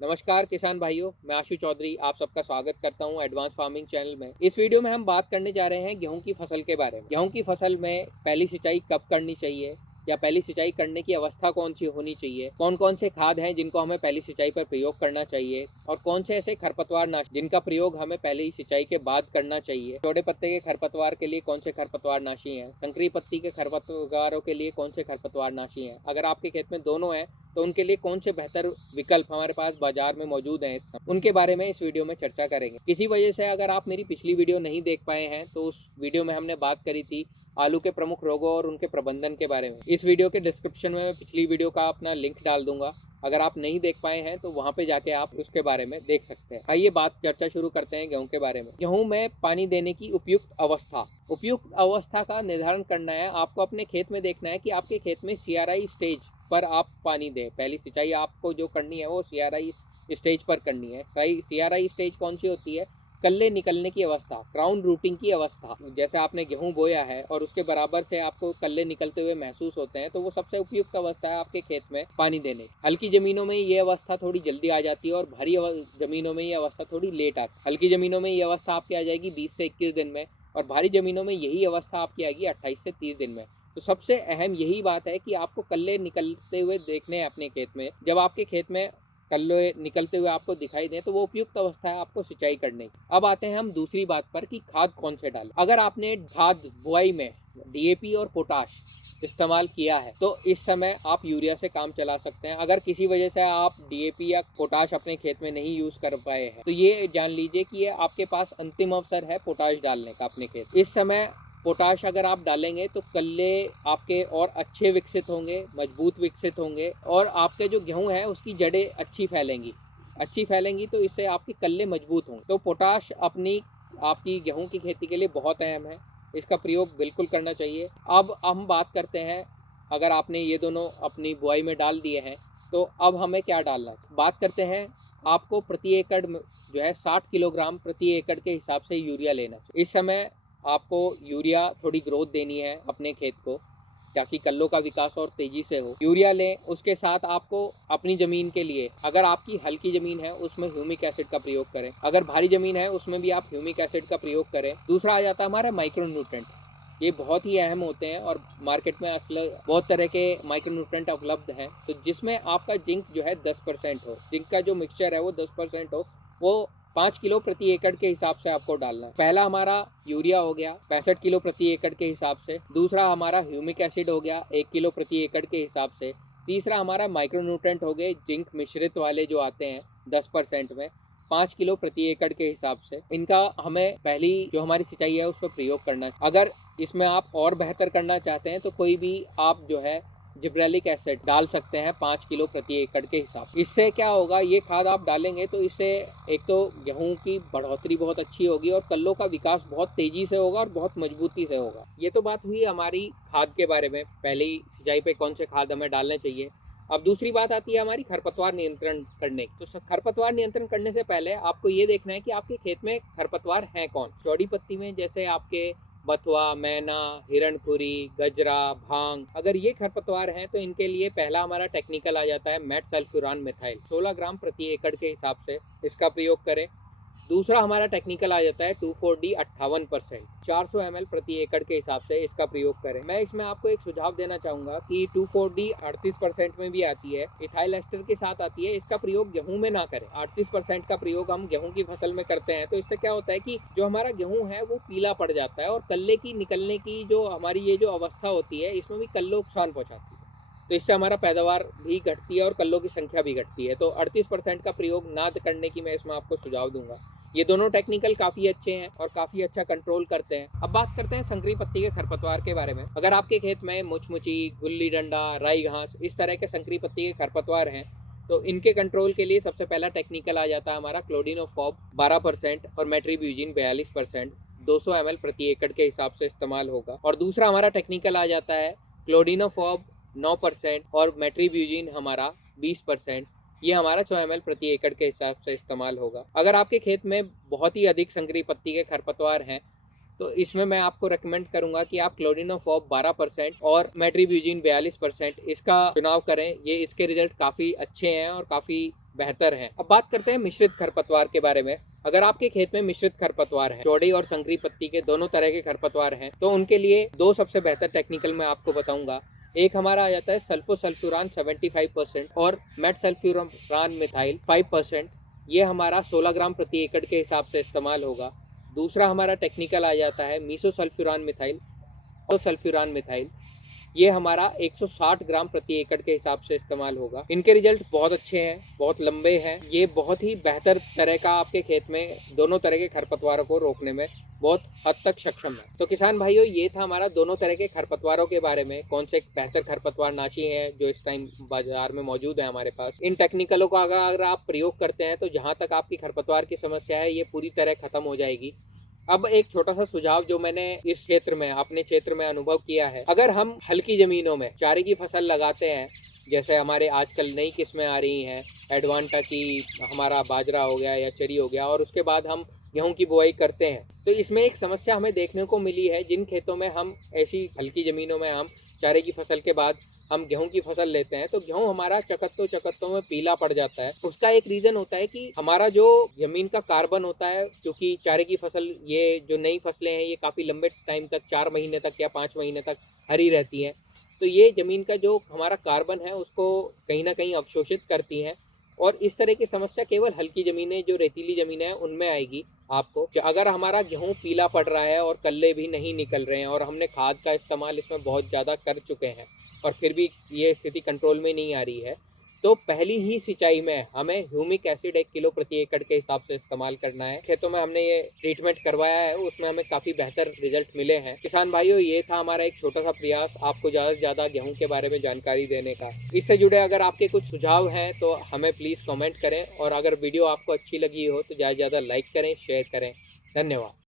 नमस्कार किसान भाइयों, मैं आशु चौधरी आप सबका स्वागत करता हूं एडवांस फार्मिंग चैनल में। इस वीडियो में हम बात करने जा रहे हैं गेहूं की फसल के बारे में। गेहूं की फसल में पहली सिंचाई कब करनी चाहिए या पहली सिंचाई करने की अवस्था कौन सी होनी चाहिए, कौन कौन से खाद हैं जिनको हमें पहली सिंचाई पर प्रयोग करना चाहिए और कौन से ऐसे खरपतवार नाश जिनका प्रयोग हमें पहली सिंचाई के बाद करना चाहिए। चौड़े पत्ते के खरपतवार के लिए कौन से खरपतवार नाशी हैं, संकरी पत्ती के खरपतवारों के लिए कौन से खरपतवार नाशी हैं। अगर आपके खेत में दोनों हैं तो उनके लिए कौन से बेहतर विकल्प हमारे पास बाजार में मौजूद हैं, इस समय उनके बारे में इस वीडियो में चर्चा करेंगे। किसी वजह से अगर आप मेरी पिछली वीडियो नहीं देख पाए हैं तो उस वीडियो में हमने बात करी थी आलू के प्रमुख रोगों और उनके प्रबंधन के बारे में। इस वीडियो के डिस्क्रिप्शन में मैं पिछली वीडियो का अपना लिंक डाल दूंगा। अगर आप नहीं देख पाए हैं तो वहां पे जाके आप उसके बारे में देख सकते हैं। आइए बात चर्चा शुरू करते हैं गेहूं के बारे में। गेहूं में पानी देने की उपयुक्त अवस्था का निर्धारण करना है। आपको अपने खेत में देखना है कि आपके खेत में CRI स्टेज पर आप पानी दें। पहली सिंचाई आपको जो करनी है वो CRI स्टेज पर करनी है। सही CRI स्टेज कौन सी होती है? कल्ले निकलने की अवस्था, क्राउन रूटिंग की अवस्था। जैसे आपने गेहूं बोया है और उसके बराबर से आपको कल्ले निकलते हुए महसूस होते हैं तो वो सबसे उपयुक्त अवस्था है आपके खेत में पानी देने। हल्की जमीनों में ये अवस्था थोड़ी जल्दी आ जाती है और भारी जमीनों में ये अवस्था थोड़ी लेट आती है। हल्की जमीनों में ये अवस्था आपकी आ जाएगी 20 से 21 दिन में और भारी जमीनों में यही अवस्था आपकी आएगी 28 से 30 दिन में। तो सबसे अहम यही बात है कि आपको कल्ले निकलते हुए देखने हैं अपने खेत में। जब आपके खेत में कल्ले निकलते हुए आपको दिखाई दें तो वो उपयुक्त अवस्था है आपको सिंचाई करने की। अब आते हैं हम दूसरी बात पर कि खाद कौन से डालें। अगर आपने खाद बुआई में DAP और पोटाश इस्तेमाल किया है तो इस समय आप यूरिया से काम चला सकते हैं। अगर किसी वजह से आप DAP या पोटाश अपने खेत में नहीं यूज कर पाए हैं तो ये जान लीजिए कि ये आपके पास अंतिम अवसर है पोटाश डालने का अपने खेत। इस समय पोटाश अगर आप डालेंगे तो कल्ले आपके और अच्छे विकसित होंगे, मजबूत विकसित होंगे और आपके जो गेहूं है उसकी जड़ें अच्छी फैलेंगी तो इससे आपके कल्ले मजबूत होंगे। तो पोटाश आपकी गेहूं की खेती के लिए बहुत अहम है। इसका प्रयोग बिल्कुल करना चाहिए। अब हम बात करते हैं, अगर आपने ये दोनों अपनी बुआई में डाल दिए हैं तो अब हमें क्या डालना है। बात करते हैं, आपको प्रति एकड़ जो है 60 किलोग्राम प्रति एकड़ के हिसाब से यूरिया लेना है। इस समय आपको यूरिया थोड़ी ग्रोथ देनी है अपने खेत को ताकि कल्लों का विकास और तेजी से हो। यूरिया लें। उसके साथ आपको अपनी जमीन के लिए, अगर आपकी हल्की जमीन है उसमें ह्यूमिक एसिड का प्रयोग करें। अगर भारी जमीन है उसमें भी आप ह्यूमिक एसिड का प्रयोग करें। दूसरा आ जाता है हमारा माइक्रोन्यूट्रेंट। ये बहुत ही अहम होते हैं और मार्केट में असल बहुत तरह के माइक्रोन्यूट्रेंट उपलब्ध हैं। तो जिसमें आपका जिंक जो है 10% हो, जिंक का जो मिक्सचर है वो 10% हो, वो 5 किलो प्रति एकड़ के हिसाब से आपको डालना है। पहला हमारा यूरिया हो गया 65 किलो प्रति एकड़ के हिसाब से। दूसरा हमारा ह्यूमिक एसिड हो गया 1 किलो प्रति एकड़ के हिसाब से। तीसरा हमारा माइक्रोन्यूट्रेंट हो गए जिंक मिश्रित वाले जो आते हैं 10% में, 5 किलो प्रति एकड़ के हिसाब से। इनका हमें पहली जो हमारी सिंचाई है उस पर प्रयोग करना है। अगर इसमें आप और बेहतर करना चाहते हैं तो कोई भी आप जो है जिब्रेलिक एसिड डाल सकते हैं 5 किलो प्रति एकड़ के हिसाब। इससे क्या होगा, ये खाद आप डालेंगे तो इससे एक तो गेहूं की बढ़ोतरी बहुत अच्छी होगी और कल्लों का विकास बहुत तेजी से होगा और बहुत मजबूती से होगा। ये तो बात हुई हमारी खाद के बारे में, पहली सिंचाई पे कौन से खाद हमें डालने चाहिए। अब दूसरी बात आती है हमारी खरपतवार नियंत्रण करने की। तो खरपतवार नियंत्रण करने से पहले आपको ये देखना है कि आपके खेत में खरपतवार हैं कौन। चौड़ी पत्ती में जैसे आपके बथुआ, मैना, हिरणखुरी, गजरा, भांग, अगर ये खरपतवार हैं तो इनके लिए पहला हमारा टेक्निकल आ जाता है मेट सल्फ्यूरान मिथाइल 16 ग्राम प्रति एकड़ के हिसाब से इसका प्रयोग करें। दूसरा हमारा टेक्निकल आ जाता है 2,4-D 58%, 400 ml प्रति एकड़ के हिसाब से इसका प्रयोग करें। मैं इसमें आपको एक सुझाव देना चाहूंगा कि 2,4-D 38% में भी आती है, इथाइल एस्टर के साथ आती है। इसका प्रयोग गेहूं में ना करें। 38% का प्रयोग हम गेहूं की फसल में करते हैं तो इससे क्या होता है कि जो हमारा गेहूं है वो पीला पड़ जाता है और कल्ले की निकलने की जो हमारी ये जो अवस्था होती है इसमें भी कल्लों नुकसान पहुंचाती है। तो इससे हमारा पैदावार भी घटती है और कल्लों की संख्या भी घटती है। तो 38% का प्रयोग ना करने की मैं इसमें आपको सुझाव दूंगा। ये दोनों टेक्निकल काफ़ी अच्छे हैं और काफ़ी अच्छा कंट्रोल करते हैं। अब बात करते हैं संकरी पत्ती के खरपतवार के बारे में। अगर आपके खेत में मुचमुची, गुल्ली डंडा, राई घास, इस तरह के संकरी पत्ती के खरपतवार हैं तो इनके कंट्रोल के लिए सबसे पहला टेक्निकल आ जाता है हमारा क्लोडिनोफॉब 12% और मेट्रीब्यूजिन 42%, 200 ml प्रति एकड़ के हिसाब से इस्तेमाल होगा। और दूसरा हमारा टेक्निकल आ जाता है क्लोडिनोफॉब 9% और मेट्रीब्यूजिन हमारा 20%। ये हमारा 100 ml प्रति एकड़ के हिसाब से इस्तेमाल होगा। अगर आपके खेत में बहुत ही अधिक संकरी पत्ती के खरपतवार हैं तो इसमें मैं आपको रेकमेंड करूंगा कि आप क्लोरिनोफॉप 12% और मेट्रीब्यूजिन 42% इसका चुनाव करें। ये इसके रिजल्ट काफ़ी अच्छे हैं और काफ़ी बेहतर है। अब बात करते हैं मिश्रित खरपतवार के बारे में। अगर आपके खेत में मिश्रित खरपतवार है, चौड़ी और संकरी पत्ती के दोनों तरह के खरपतवार हैं, तो उनके लिए दो सबसे बेहतर टेक्निकल मैं आपको बताऊंगा। एक हमारा आ जाता है सल्फोसल्फ्यूरान 75% और मेट सल्फ्यूरान मिथाइल 5%। ये हमारा 16 ग्राम प्रति एकड़ के हिसाब से इस्तेमाल होगा। दूसरा हमारा टेक्निकल आ जाता है मीसोसल्फ्यूरान मिथाइल और सल्फ्यूरान मिथाइल। ये हमारा 160 ग्राम प्रति एकड़ के हिसाब से इस्तेमाल होगा। इनके रिजल्ट बहुत अच्छे हैं, बहुत लंबे हैं। ये बहुत ही बेहतर तरह का आपके खेत में दोनों तरह के खरपतवारों को रोकने में बहुत हद तक सक्षम है। तो किसान भाइयों, ये था हमारा दोनों तरह के खरपतवारों के बारे में, कौन से बेहतर खरपतवार नाशी हैं जो इस टाइम बाजार में मौजूद है हमारे पास। इन टेक्निकलों का अगर आप प्रयोग करते हैं तो जहाँ तक आपकी खरपतवार की समस्या है ये पूरी तरह खत्म हो जाएगी। अब एक छोटा सा सुझाव जो मैंने इस क्षेत्र में, अपने क्षेत्र में अनुभव किया है, अगर हम हल्की जमीनों में चारे की फसल लगाते हैं, जैसे हमारे आजकल नई किस्में आ रही हैं, एडवांटा की, हमारा बाजरा हो गया या चरी हो गया, और उसके बाद हम गेहूं की बुआई करते हैं, तो इसमें एक समस्या हमें देखने को मिली है। जिन खेतों में हम ऐसी हल्की ज़मीनों में हम चारे की फसल के बाद हम गेहूं की फसल लेते हैं, तो गेहूं हमारा चकत्तों में पीला पड़ जाता है। उसका एक रीज़न होता है कि हमारा जो ज़मीन का कार्बन होता है, क्योंकि चारे की फसल, ये जो नई फसलें हैं, ये काफ़ी लंबे टाइम तक, 4 महीने तक या 5 महीने तक हरी रहती हैं, तो ये ज़मीन का जो हमारा कार्बन है उसको कहीं ना कहीं अवशोषित करती हैं। और इस तरह की समस्या केवल हल्की ज़मीनें, जो रेतीली ज़मीनें हैं, उनमें आएगी आपको। कि अगर हमारा गेहूं पीला पड़ रहा है और कल्ले भी नहीं निकल रहे हैं और हमने खाद का इस्तेमाल इसमें बहुत ज़्यादा कर चुके हैं और फिर भी ये स्थिति कंट्रोल में नहीं आ रही है, तो पहली ही सिंचाई में हमें ह्यूमिक एसिड 1 किलो प्रति एकड़ के हिसाब से इस्तेमाल करना है। खेतों में हमने ये ट्रीटमेंट करवाया है, उसमें हमें काफ़ी बेहतर रिजल्ट मिले हैं। किसान भाइयों, ये था हमारा एक छोटा सा प्रयास आपको ज़्यादा से ज़्यादा गेहूं के बारे में जानकारी देने का। इससे जुड़े अगर आपके कुछ सुझाव हैं तो हमें प्लीज़ कमेंट करें, और अगर वीडियो आपको अच्छी लगी हो तो ज़्यादा से ज़्यादा लाइक करें, शेयर करें। धन्यवाद।